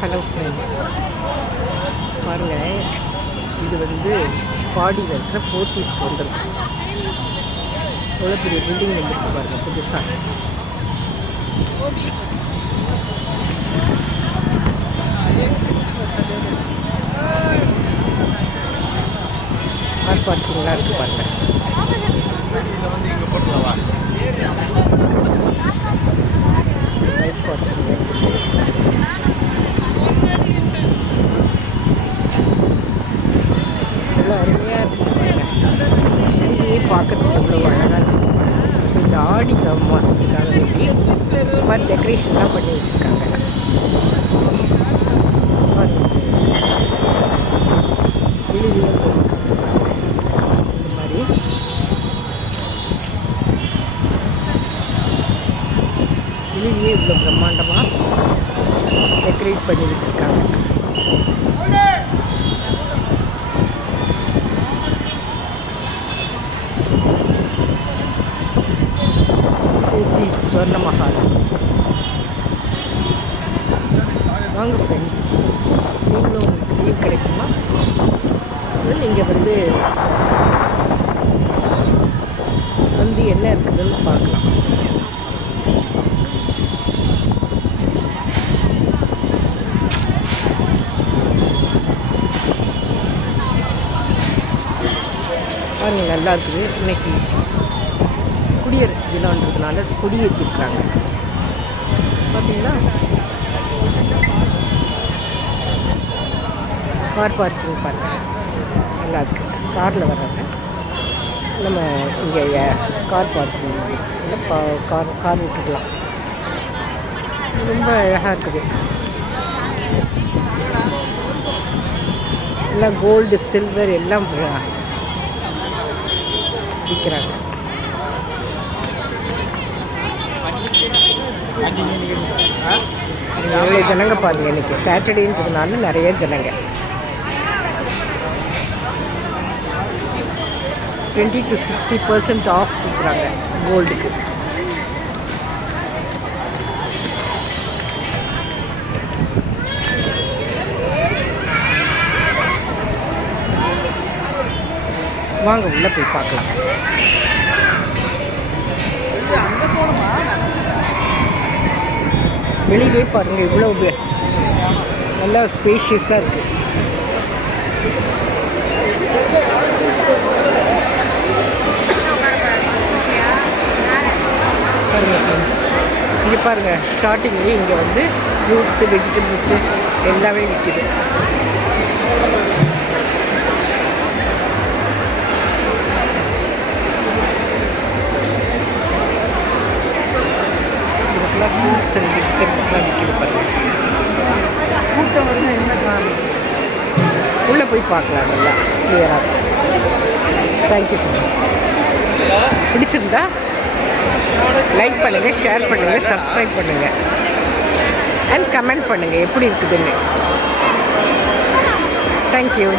Hello friends, பாருங்கள், இது வந்து பாடியில் இருக்கிற போத்தீஸ்க்கு வந்துருக்கு. எவ்வளோ பெரிய பில்டிங் வந்துருக்கு பாருங்கள் புதுசாக. கார் பார்க்கிங்லாம் இருக்குது பாருங்கள். பைக் பார்க்கிங் எவ்வளோ அருமையாக இருக்குது. வெளியே பார்க்கறதுக்கு எவ்வளோ அழகாக இருக்குது. இந்த ஆடி மாதத்துக்காக வேண்டி மாதிரி டெக்கரேஷன்லாம் பண்ணி வச்சுருக்காங்க. வெளியே இந்த மாதிரி வெளியே இவ்வளோ பிரம்மாண்டமாக டெக்கரேட் பண்ணி வச்சுருக்காங்க. ஸ்வர்ண மஹால். வாங்க ஃப்ரெண்ட்ஸ், நீங்களும் உங்களுக்கு லீவ் கிடைக்குமா? நீங்கள் வந்து என்ன இருக்குதுன்னு பார்க்கலாம். பாருங்கள், நல்லா இருக்குது. இன்னைக்கு குடியரசு தினம்ன்றதுனால கொடி ஏற்றிருக்காங்க. பார்த்தீங்களா, கார் பார்க்கிங் பாருங்கள், நல்லா இருக்குது. காரில் வர்றாங்க. நம்ம இங்கே கார் பார்க்கிங் கார் விட்டுக்கலாம். ரொம்ப அழகாக இருக்குது. எல்லாம் கோல்டு சில்வர் எல்லாம் விற்கிறாங்க. எவ்வளோ ஜனங்க பாருங்கள். இன்றைக்கி சாட்டர்டேன்றதுனால நிறைய ஜனங்க. 20 to 60% ஆஃப் கொடுக்குறாங்க கோல்டுக்கு. வாங்க உள்ளே போய் பார்க்கலாம். வெளியே பாருங்கள், இவ்வளோ நல்லா ஸ்பேஷியஸாக இருக்குது. பாருங்கள் ஃப்ரெண்ட்ஸ், இங்கே பாருங்கள், ஸ்டார்டிங்லேயே இங்கே வந்து ஃப்ரூட்ஸு வெஜிடபிள்ஸு எல்லாமே விற்கிது. ஃப்ரூட்ஸ் அண்ட் வெஜிடபிள்ஸ்லாம் விற்கிது பாருங்கள். கூட்டம் வந்து என்ன காரணம்? உள்ளே போய் பார்க்கலாம், நல்லா கிளியராக இருக்கும். Thank you friends. பிடிச்சிருந்தா லைக் பண்ணுங்கள், ஷேர் பண்ணுங்கள், சப்ஸ்கிரைப் பண்ணுங்கள் அண்ட் கமெண்ட் பண்ணுங்கள் எப்படி இருக்குதுன்னு. தேங்க்யூ.